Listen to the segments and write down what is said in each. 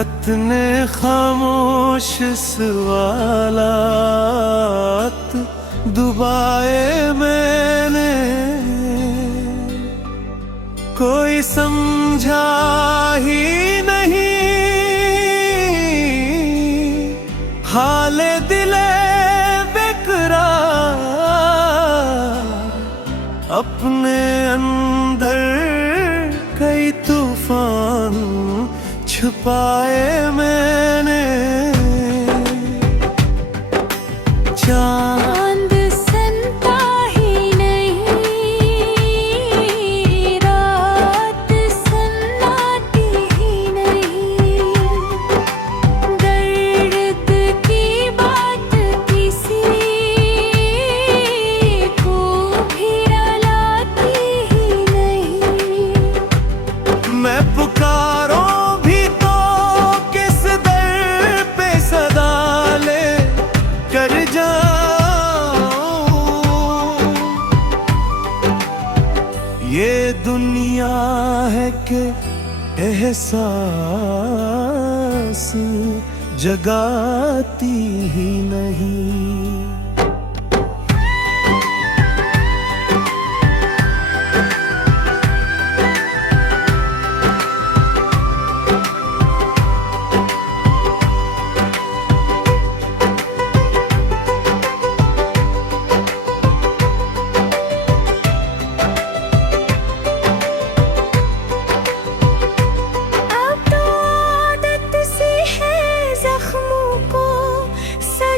खतने खामोश सवालात दुबाए मैंने, कोई समझा ही नहीं हाले दिले बेकरार। अपने अंदर कई तूफान छुपाए मैंने। चांद सनता ही नहीं, रात सन्नाटी ही नहीं, दर्द की बात किसी को भी रुलाती ही नहीं। मैं पुकारूं भी तो किस दर पे सदा ले कर जाऊं। ये दुनिया है कि एहसास जगाती ही नहीं।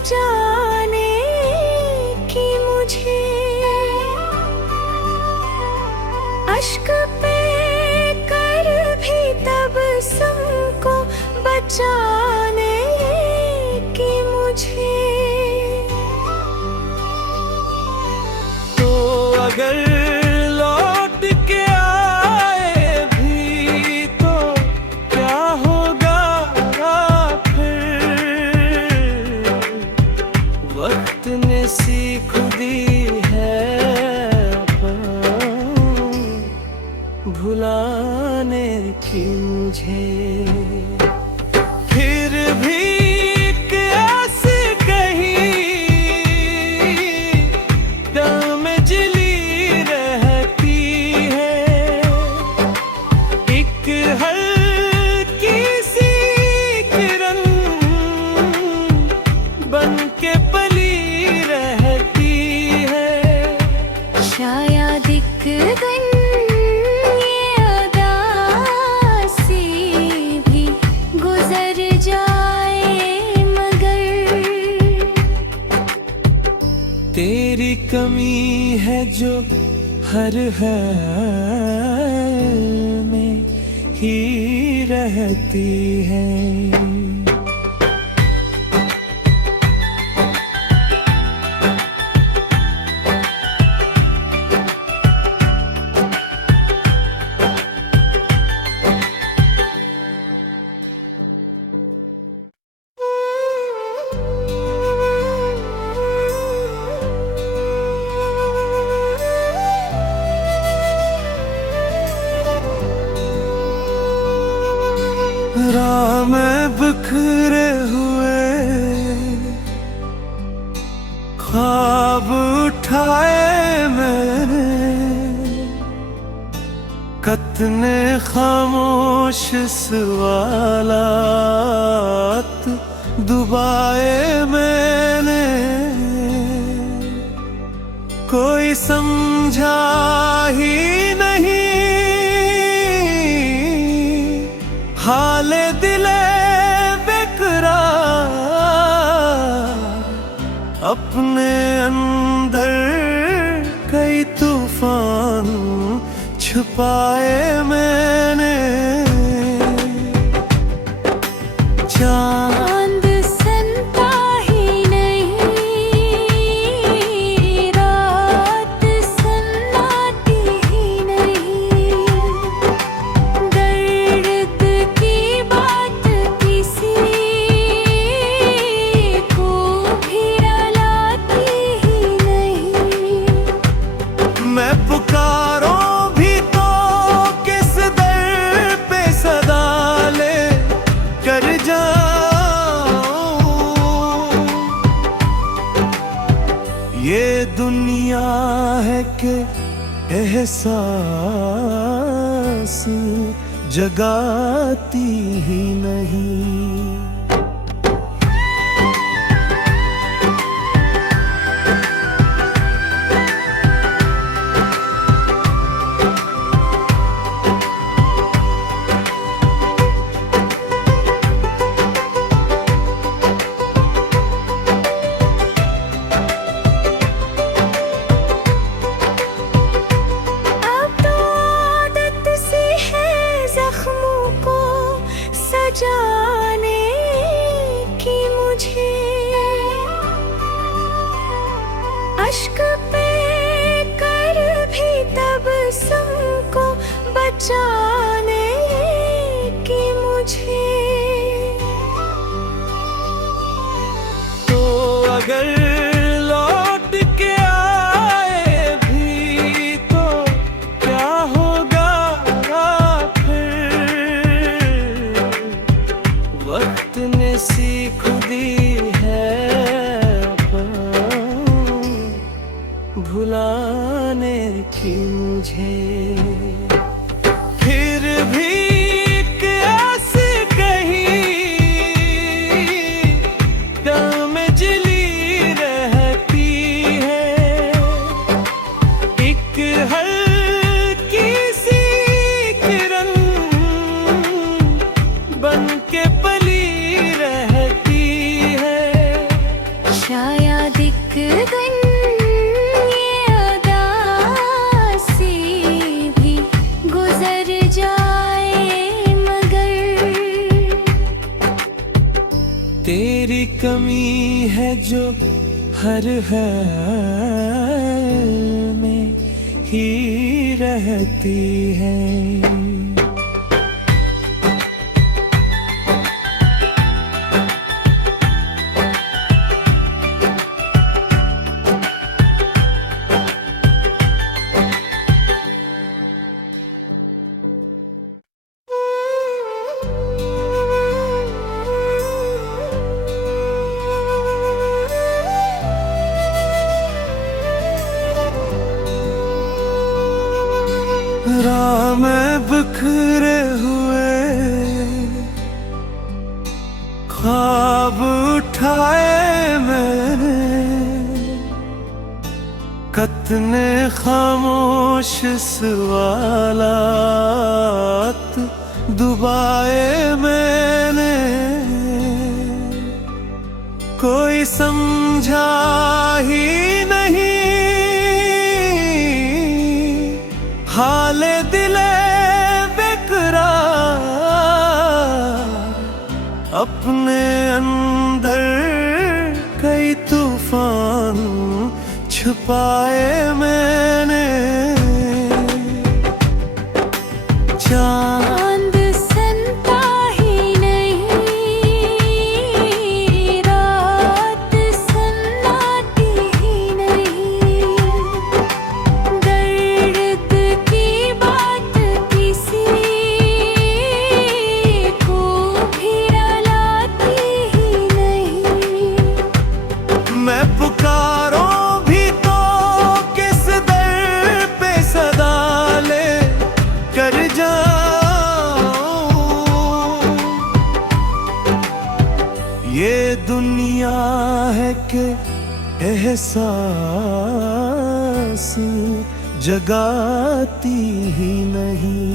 जाने की मुझे अश्क पे कर भी तब सबको बचाने की मुझे। तो अगर लौट के आए भी तो क्या होगा फिर। वक्त ने सीख दी है भुलाने की मुझे। फिर भी कैसे कहीं दिल में जली रहती है एक हल्की सी किरण बन के पली रहती है। शायद एक दिन ये उदासी भी गुजर जाए, मगर तेरी कमी है जो हर हाल में ही रहती है। राह में बिखरे हुए ख्वाब उठाए मैंने, कतने खामोश सवालात दुबाए मैंने, कोई समझा ही नहीं हाले दिले बेकरार। अपने अंदर कई तूफान छुपाए मैंने। चांद सनता ही नहीं, रात सन्नाटी ही नहीं, दर्द की बात किसी को भी रुलाती ही नहीं। मैं पुकारूं भी तो किस दर ये दुनिया है कि एहसास जगाती ही नहीं। जाने की मुझे अश्क पे कर भी तब सबको बचाने की मुझे। तो अगर लौट के आए भी तो क्या होगा वक्त ने सीख दी है भुलाने की मुझे। फिर भी कैसे कहीं दिल में जली रहती है एक हल्की सी किरण बन के शायद एक दिन ये अदासी भी गुजर जाए मगर तेरी कमी है जो हर हाल में ही रहती है। राह में बिखरे हुए ख्वाब उठाए मैंने कतने खामोश सवालात दुबाए मैंने कोई समझा ही नहीं हाले दिले बेकरार अपने अंदर कई तूफान छुपाए मैंने। चांद सनता ही नहीं रात सन्नाटी ही नहीं दर्द की बात किसी को भी रुलाती ही नहीं। मैं पुकारूं भी तो किस दर पे सदा ले कर जाऊं। ये दुनिया है कि एहसास जगाती ही नहीं।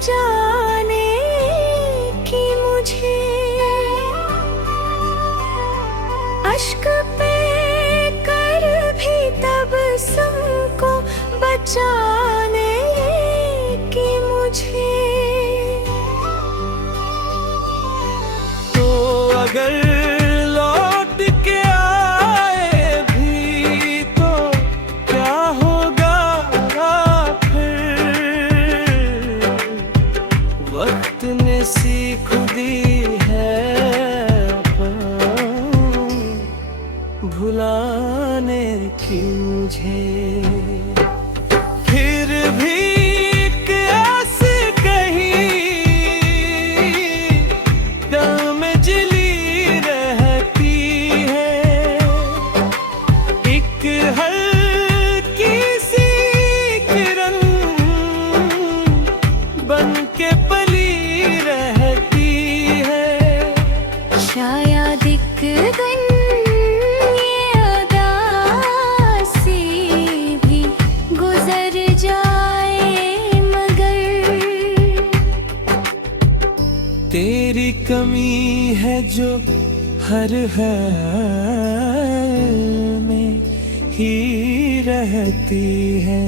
जाने मुझे। फिर भी कैसे कहीं दिल में जली रहती है एक हल्की सी किरण बन के पली रहती है। शायद एक दिन ये उदासी भी गुजर जाए, मगर तेरी कमी है जो हर हाल में ही रहती है।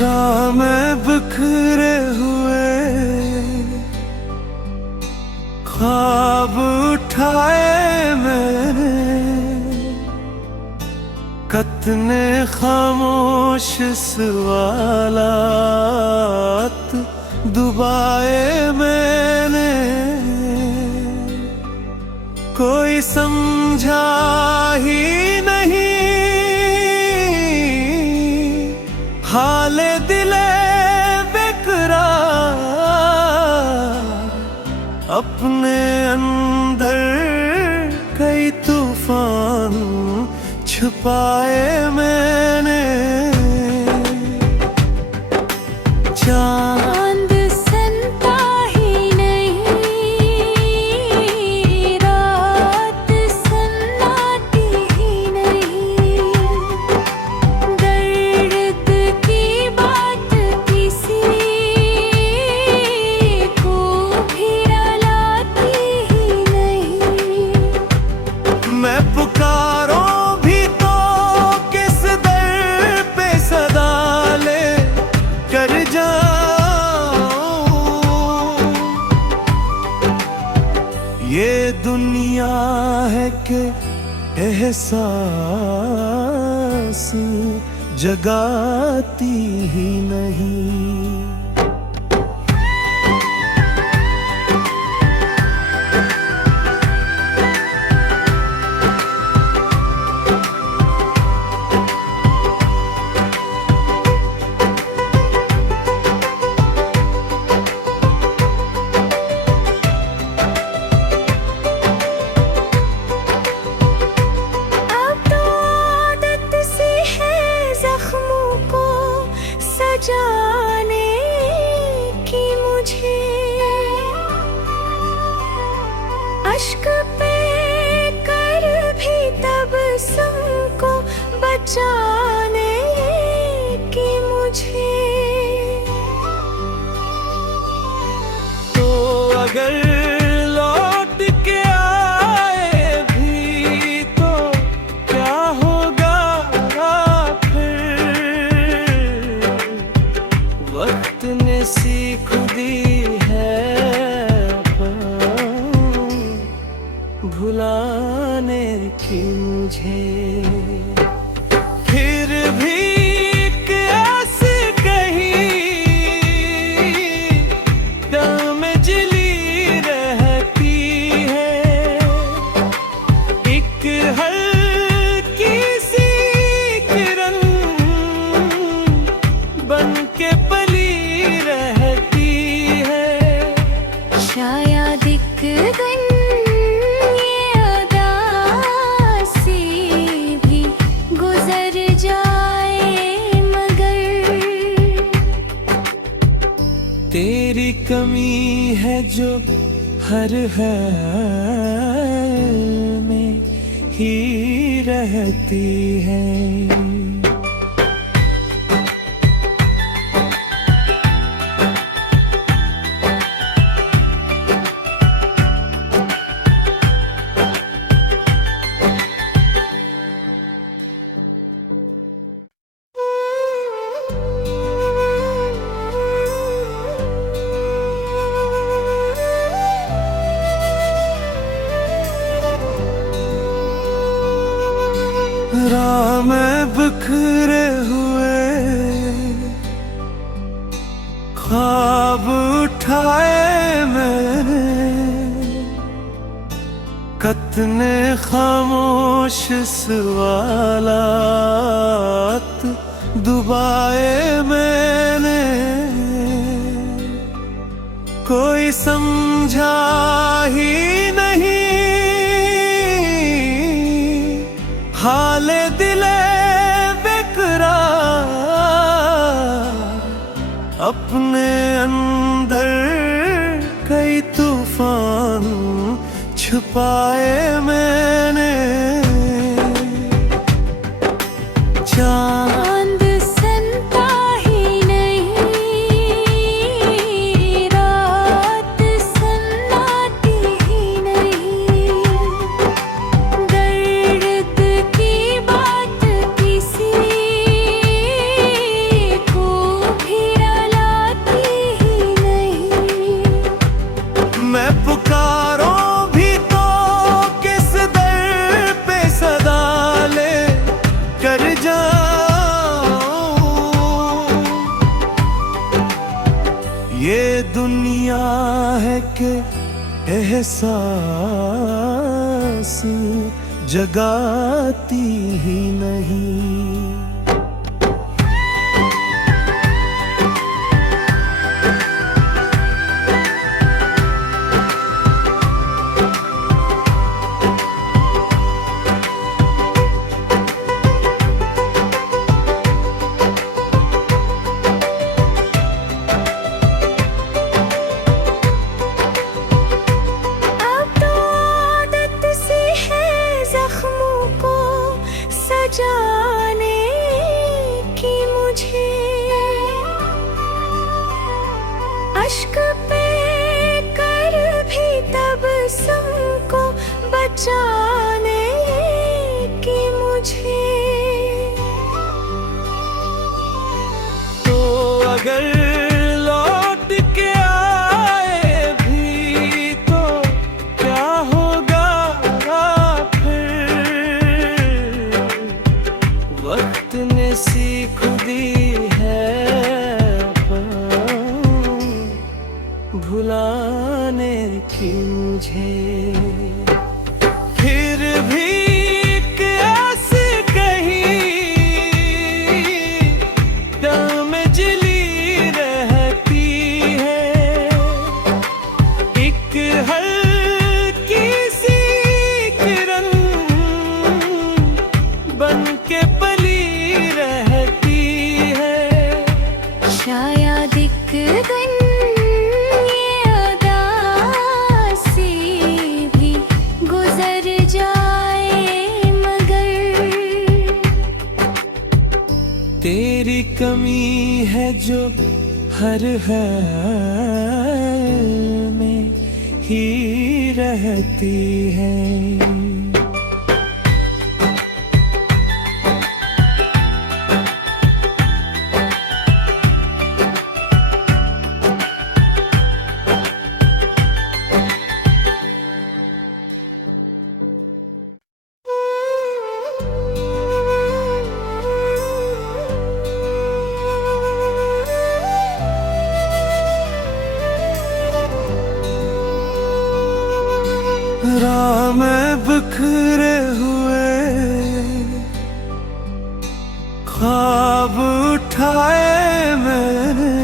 राह में बिखरे हुए ख्वाब उठाए मैंने, कतने खामोश सवालात दुबाए मैंने। कोई समझा ही नहीं हाले दिले बेकरार, अपने अंदर कई तूफान छुपाए मैंने। चांद सनता ही नहीं, रात सन्नाटी ही नहीं, दर्द की बात किसी को भी रुलाती ही नहीं। मैं पुकारूं भी तो किस दर पे सदा ले कर जाऊं। ये दुनिया है कि एहसास जगाती ही नहीं। अब तो आदत सी है जख्मों को सजाने की मुझे, अश्क पे कर भी तबस्सुम को बचाने की मुझे। तो अगर लौट के आए भी तो क्या होगा फिर। वक्त ने सीख दी है भुलाने की मुझे। फिर भी कैसे कहीं दिल में जली रहती है एक हल्की सी किरण बन के पली रहती है। शायद एक दिन ये उदासी भी गुजर जाए, मगर तेरी कमी है जो हर हाल में ही रहती है। ख्वाब उठाए मैंने, कतने खामोश सवालात दुबाए मैंने, कोई समझा ही नहीं हाले दिले बेकरार, अपने अंदर कई तूफान छुपाए मैंने। चांद सनता ही नहीं, रात सन्नाटी ही नहीं, दर्द की बात किसी को भी रुलाती ही नहीं। मैं पुकारूं भी तो किस दर पे सदा ले कर जाऊं, ये दुनिया है कि एहसास जगाती ही नहीं। अब तो आदत सी है जख्मों को सजाने की मुझे, अश्क पे कर भी तबस्सुम को बचाने की मुझे। तो अगर लौट के आए भी तो क्या होगा फिर, वक्त ने सीख दी है भुलाने की मुझे। फिर भी कैसे कहीं दम जली रहती है, एक हल्की सी किरण बन के पली रहती है। शायद एक दिन ये उदासी भी गुजर जाए, मगर तेरी कमी है जो हर हाल में ही रहती है। राह में बिखरे हुए ख्वाब उठाए मैंने,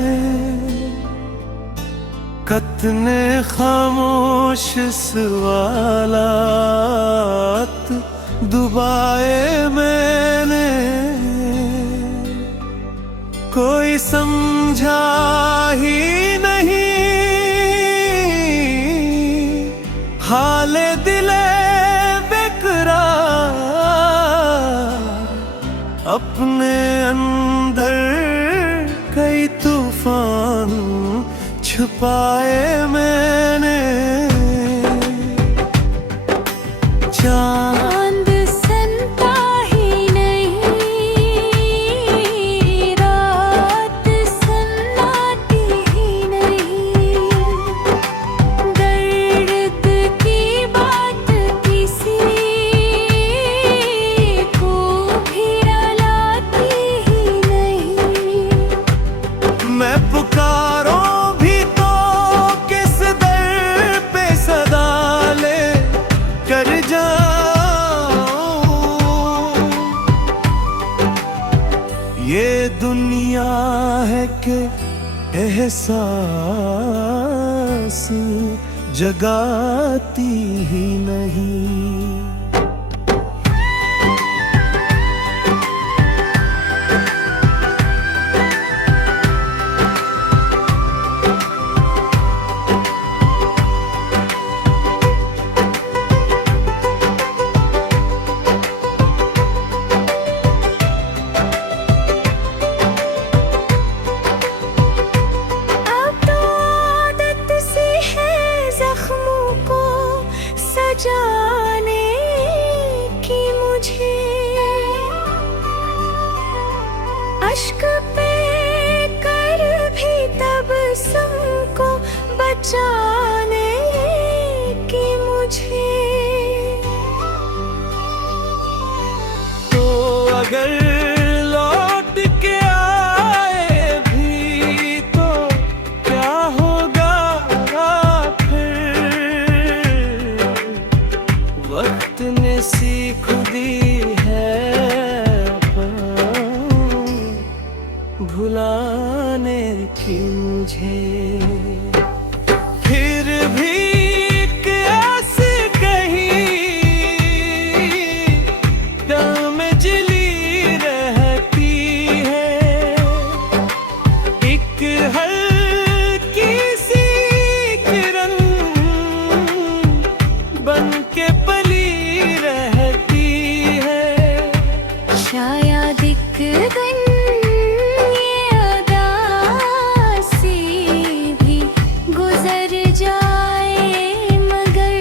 कतने खामोश सवालात दुबाए मैंने, कोई समझा ही नहीं हाले दिले बेकरार, अपने अंदर कई तूफान छुपाए मैंने। चांद सनता ही नहीं, रात सन्नाटी ही नहीं, दर्द की बात किसी को भी रुलाती ही नहीं। मैं पुकारूं दुनिया है कि एहसास जगाती ही नहीं। जाने की मुझे अश्क पे कर भी तब सबको बचाने की मुझे। तो अगर लौट के आए भी तो क्या होगा वक्त ने सीख दी है भुलाने की मुझे। फिर भी कैसे कहीं दिल में जली रहती है एक हल्की सी किरण बन के शायद एक दिन ये अदासी भी गुजर जाए मगर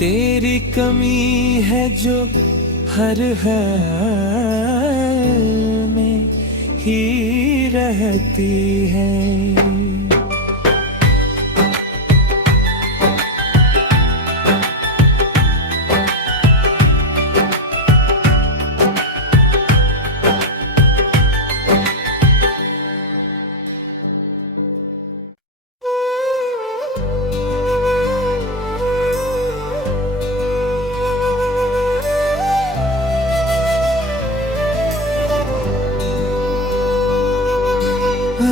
तेरी कमी है जो हर हाल में ही रहती है।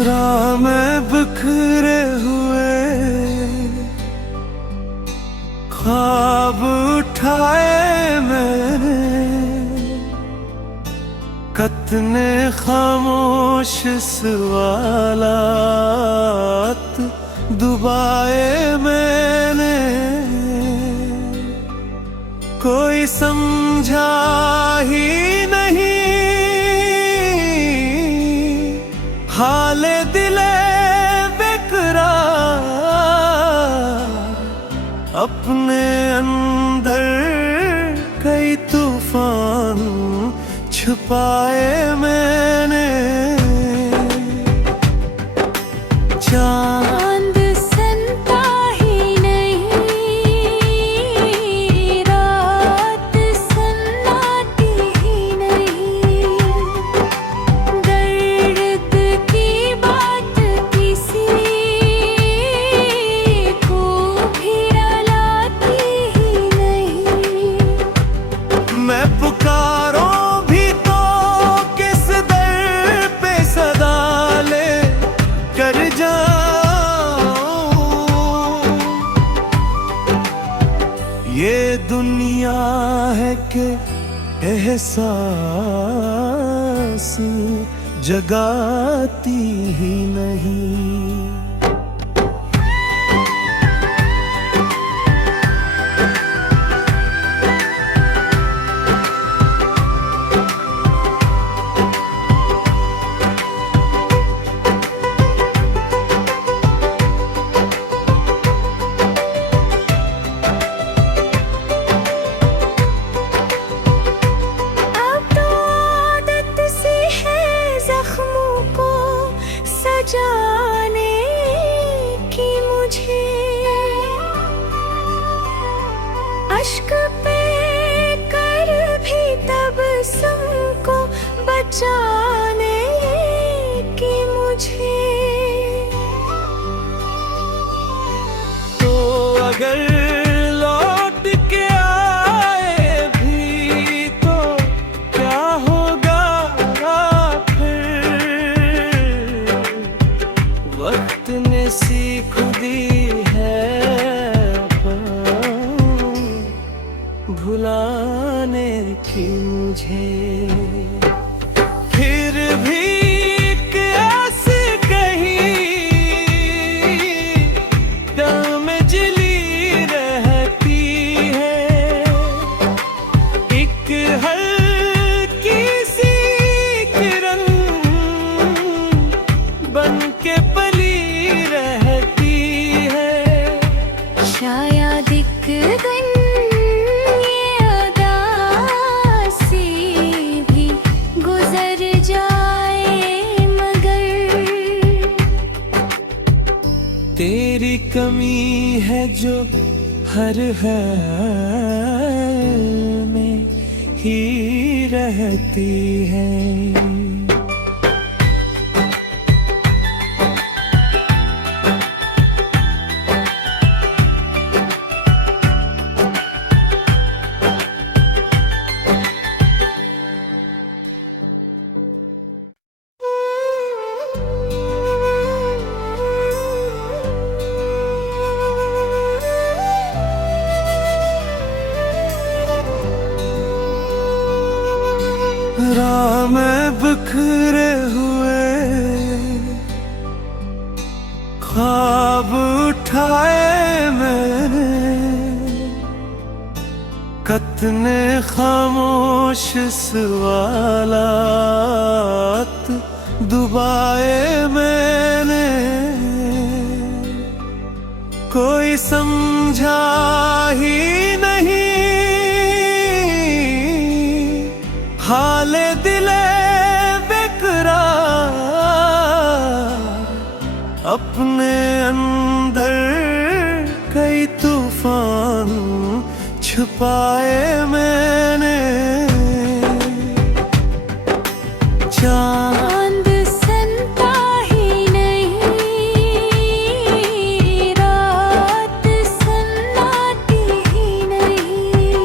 राह में बिखरे हुए ख्वाब उठाए मैंने कतने खामोश सवालात दुबाए मैंने कोई समझा ही नहीं हाले दिले बेकरार अपने अंदर कई तूफान छुपाए मैंने। चांद सनता ही नहीं रात सन्नाटी ही नहीं दर्द की बात किसी को भी रुलाती ही नहीं। मैं पुकारूं भी तो किस दर पे सदा ले कर जाऊं। ये दुनिया है कि एहसास जगाती ही नहीं। जाने की मुझे अश्क पे कर भी तब सबको बचाने की मुझे। तो अगर लौट के आए भी तो क्या होगा कमी है जो हर हाल में ही रहती है। राह में बिखरे हुए ख्वाब उठाए मैंने, कतने खामोश सवालात दुबाए मैंने, कोई समझा ही नहीं हाले दिले बेकरार, अपने अंदर कई तूफान छुपाए मैंने। चांद सनता ही नहीं, रात सन्नाटी ही नहीं,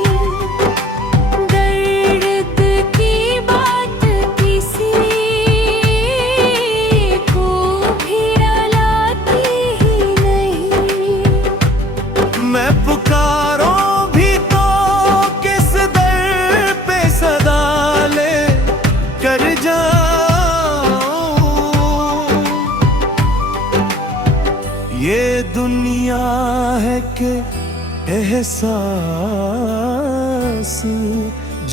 दर्द की बात किसी को भी रुलाती ही नहीं। मैं पुकारूं भी तो किस दर पे सदा ले कर जाऊं, ये दुनिया है कि एहसास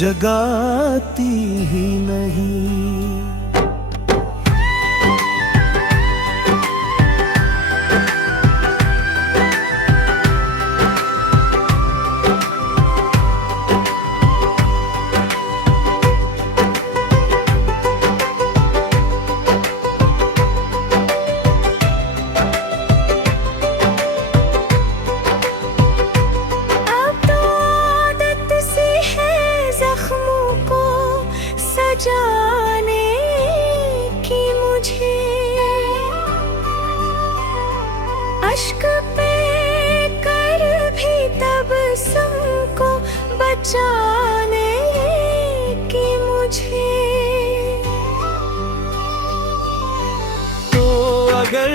जगाती ही नहीं। अब तो आदत सी है जख्मों को सजाने की मुझे, अश्क पे कर भी तबस्सुम को बचाने की मुझे। तो अगर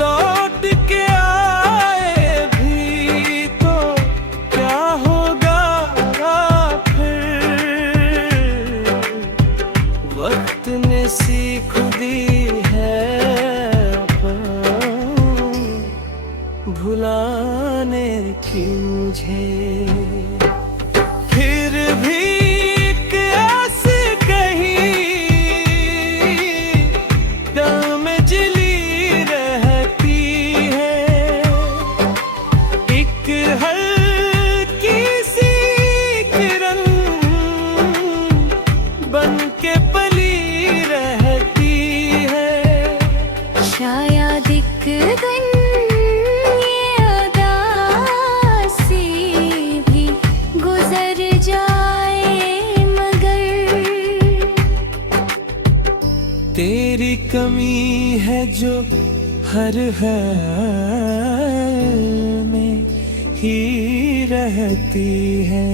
लौट के आए भी तो क्या होगा फिर, वक्त ने सीख दी है भुलाने की मुझे। फिर भी एक ऐसी कहीं दिल में जली रहती है, एक हल्की सी किरण बन के पली रहती है। शायद एक दिन ये उदासी भी गुजर जाए, मगर तेरी कमी है जो हर हाल में ही रहती है।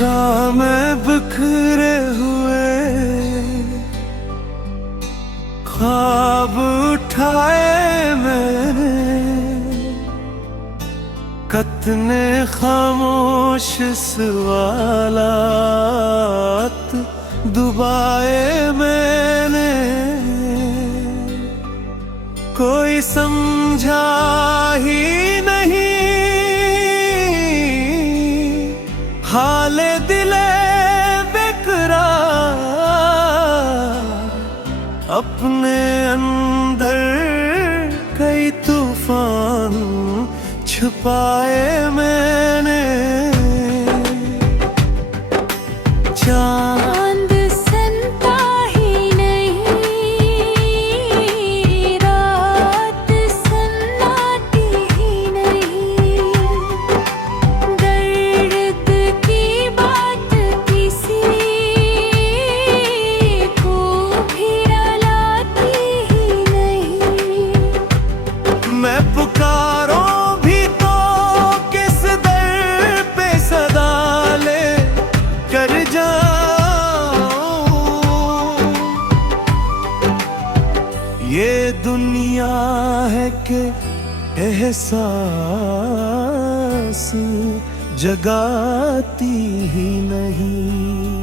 राह में बिखरे हुए ख्वाब उठाए मैंने, कतने खामोश सवालात दुबाए मैंने, कोई समझा ही नहीं अपने अंदर कई तूफान छुपाए मैंने। चांद सनता ही नहीं, रात सन्नाटी ही नहीं। दर्द की बात किसी को भी रुलाती ही नहीं। मैं पुकारूं भी तो किस दर पे सदा ले कर जाऊं। ये दुनिया है कि एहसास जगाती ही नहीं।